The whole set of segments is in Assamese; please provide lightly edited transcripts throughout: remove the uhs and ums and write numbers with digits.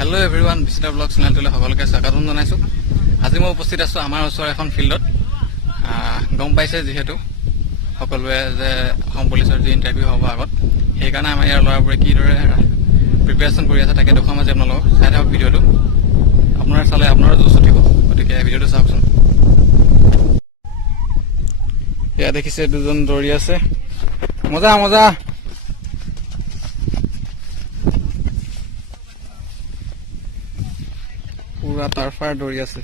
हेलो एवरीवन बिचित्रा ब्लग चेनेलটোলৈ সকলোকে স্বাগতম জনাইছো। আজি মই উপস্থিত আছো আমাৰ ওচৰৰ এখন ফিল্ডত। গম পাইছে যেহেতু সকলোৱে যে অসম পুলিচৰ যে ইন্টাৰভিউ হ'ব আগত, সেইকাৰণে আমাৰ ইয়াৰ ল'ৰাবোৰে কিদৰে প্ৰিপাৰেচন কৰি আছে তাকে দেখুৱাম আজি আপোনালোকক। চাই থাকক ভিডিঅ'টো, আপোনাৰ চালে আপোনাৰো জোচ উঠিব, গতিকে ভিডিঅ'টো চাওকচোন। এয়া দেখিছে দুজন দৌৰি আছে, মজা মজা। পুৰা তাৰফাৰ দৌৰি আছে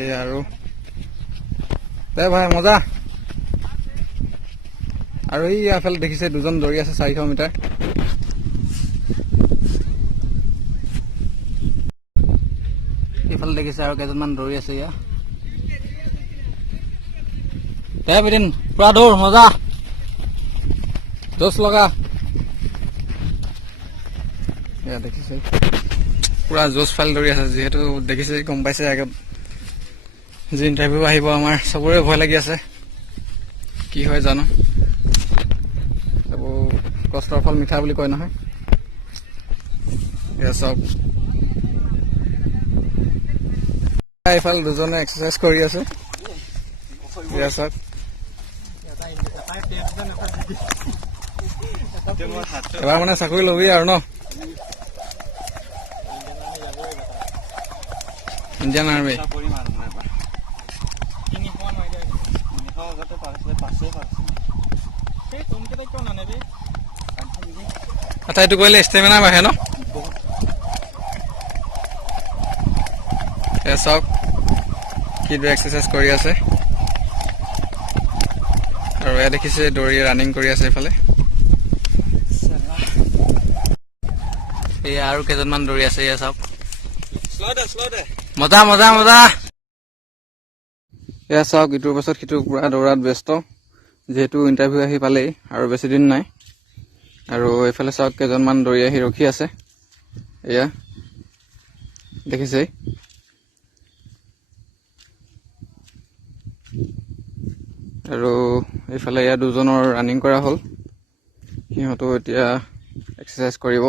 এই আৰু দে ভাই মজা। আৰু এই এফালে দেখিছে দুজন দৌৰি আছে 400 মিটাৰ। এইফালে দেখিছে আৰু কেইজনমান দৌৰি আছে। ইয়া দে বিদিন পুৰা দৌৰ মজা, জোচ লগা। এয়া দেখিছে পুৰা জোচ ফাল দৌৰি আছে, যিহেতু দেখিছে গম পাইছে আগত যে ইণ্টাৰভিউ আহিব। আমাৰ চবৰে ভয় লাগি আছে, কি হয় জানো। এইবোৰ কষ্টৰ ফল মিঠা বুলি কয় নহয়। এয়া চব এইফালে দুজনে এক্সাৰচাইজ কৰি আছে। এয়া চব এবাৰ মানে চাকৰি ল'বি আৰু ন, ইণ্ডিয়ান আৰ্মি। আচ্ছা, এইটো কৰিলে ষ্টেমিনা বাঢ়ে ন। এয়া চাওক কিদৰে এক্সাৰচাইজ কৰি আছে। আৰু এয়া দেখিছে দৌৰি ৰানিং কৰি আছে এইফালে। এয়া আৰু কেইজনমান দৌৰি আছে। এয়া চাওক মজা মজা মজা। এয়া চাওক ইটোৰ পাছত সিটো পুৰা দৌৰাত ব্যস্ত, যিহেতু ইণ্টাৰভিউ আহি পালেই আৰু বেছি দিন নাই। আৰু এইফালে চাওক কেইজনমান দৌৰি আহি ৰখি আছে। এয়া দেখিছেই। আৰু এইফালে এয়া দুজনৰ ৰানিং কৰা হ'ল, সিহঁতো এতিয়া এক্সাৰচাইজ কৰিব।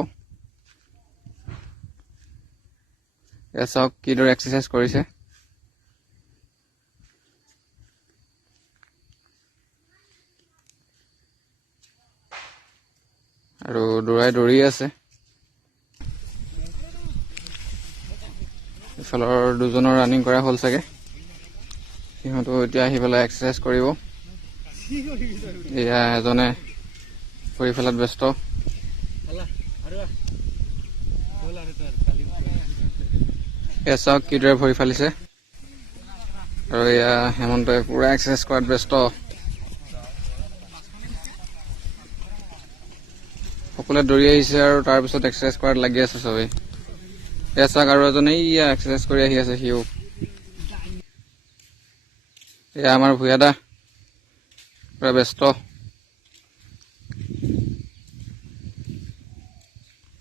এয়া চাওক কিদৰে এক্সাৰচাইজ কৰিছে। আৰু দৌৰি আছে। ইফালৰ দুজনৰ ৰানিং কৰা হ'ল চাগে, সিহঁতো এতিয়া আহি পেলাই এক্সাৰচাইজ কৰিব। এয়া এজনে কৰি পেলাত ব্যস্ত। এয়া চাওক কিদৰে ভৰি ফালিছে। আৰু এয়া হেমন্তই পুৰা এক্সাৰচাইজ কৰাত ব্যস্ত। সকলোৱে দৌৰি আহিছে আৰু তাৰপিছত এক্সাৰচাইজ কৰাত লাগি আছে চবেই। এয়া চাওক আৰু এজনে ইয়া এক্সাৰচাইজ কৰি আহি আছে সিও। এয়া আমাৰ ভূঞা পুৰা ব্যস্ত।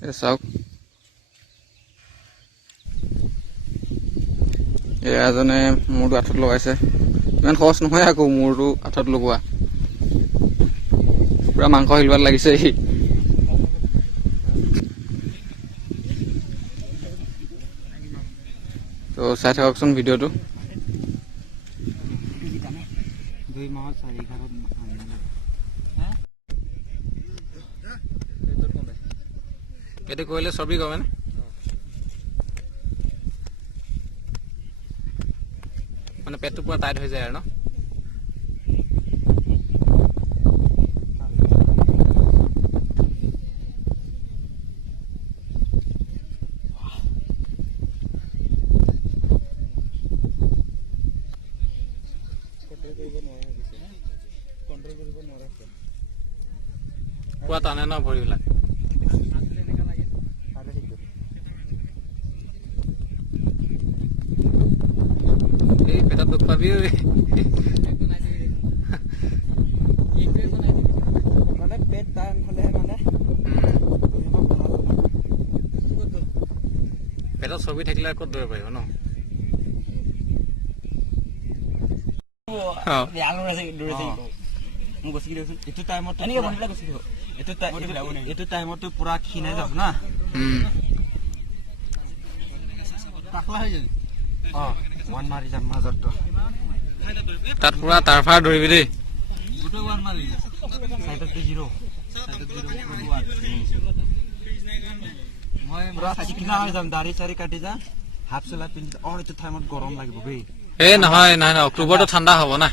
এয়া চাওক এয়া এজনে মূৰটো আঁঠত লগাইছে। ইমান সহজ নহয় আকৌ মূৰটো আঁঠত লগোৱা, পুৰা মাংস হিলবাত লাগিছে সি। তো চাই থাককচোন ভিডিঅ'টো। এইটো কৰিলে চৰ্বি কমে নে? মানে পেটটো পুৰা টাইট হৈ যায় আৰু ন। পুৰা টানে ন ভৰিবিলাক। এই পেটত দুখ পাবি মানে পেট টান হলে মানে পেটত চৰ্বি থাকিলে ক'ত দৌৰিব পাৰিব ন। এইটো টাইমত পুৰা ক্ষীণাই যাব না। পাকলা হৈ যাবি ওৱান মাৰি যাম মাজৰটো তাত পুৰা তাৰফাৰ ধৰিবি দেই গোটেই ওৱান মাৰি সাইডত 0 মই পুৰা চিকনা হৈ যাম দাড়ি চাৰি কাটি যা হাফ চলা পিন্ধি এইটো টাইমত গৰম লাগিব বে এই নহয় নাই অক্টোবৰটো ঠাণ্ডা হ'ব না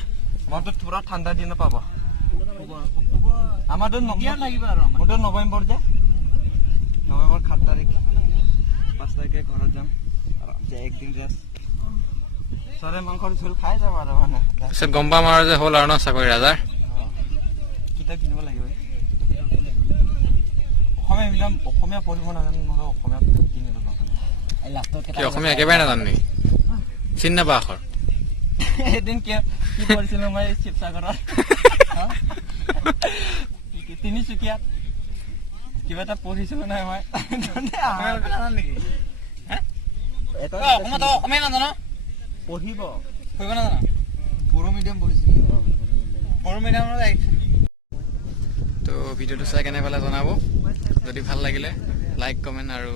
মইতো পুৰা ঠাণ্ডা দিন পাব আমাৰতো লাগিব আৰু মোৰতো নৱেম্বৰ যে নৱেম্বৰ 7 তাৰিখ 5 তাৰিখে ঘৰত যাম আৰামছে একদিন ৰেষ্ট চৰে মাংসৰ ঝোল খাই যাম আৰু মানে পিছত গম পাম আৰু যে হ'ল আৰু ন চাকৰি ৰাজাৰ কিতাপ কিনিব লাগিব অসমীয়া মিডিয়াম অসমীয়া পঢ়িব নাজানো নহ'লে অসমীয়া কিনি ল'ব কি অসমীয়া একেবাৰে নাজানো নেকি চিনি নাপা আখৰ এদিন কি পঢ়িছিলো মই শিৱসাগৰত তিনিচুকীয়াত কিবা এটা পঢ়িছিলো নাই মই পঢ়িব নাজানো বড়ো মিডিয়াম পঢ়িছিলো বড়ো মিডিয়ামত তো ভিডিঅ'টো চাই কেনে পালে জনাব যদি ভাল লাগিলে লাইক কমেণ্ট আৰু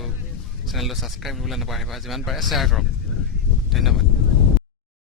চেনেলটো ছাবস্ক্ৰাইব কৰিবলৈ নাপাহৰিবা যিমান পাৰে শ্বেয়াৰ কৰক ধন্যবাদ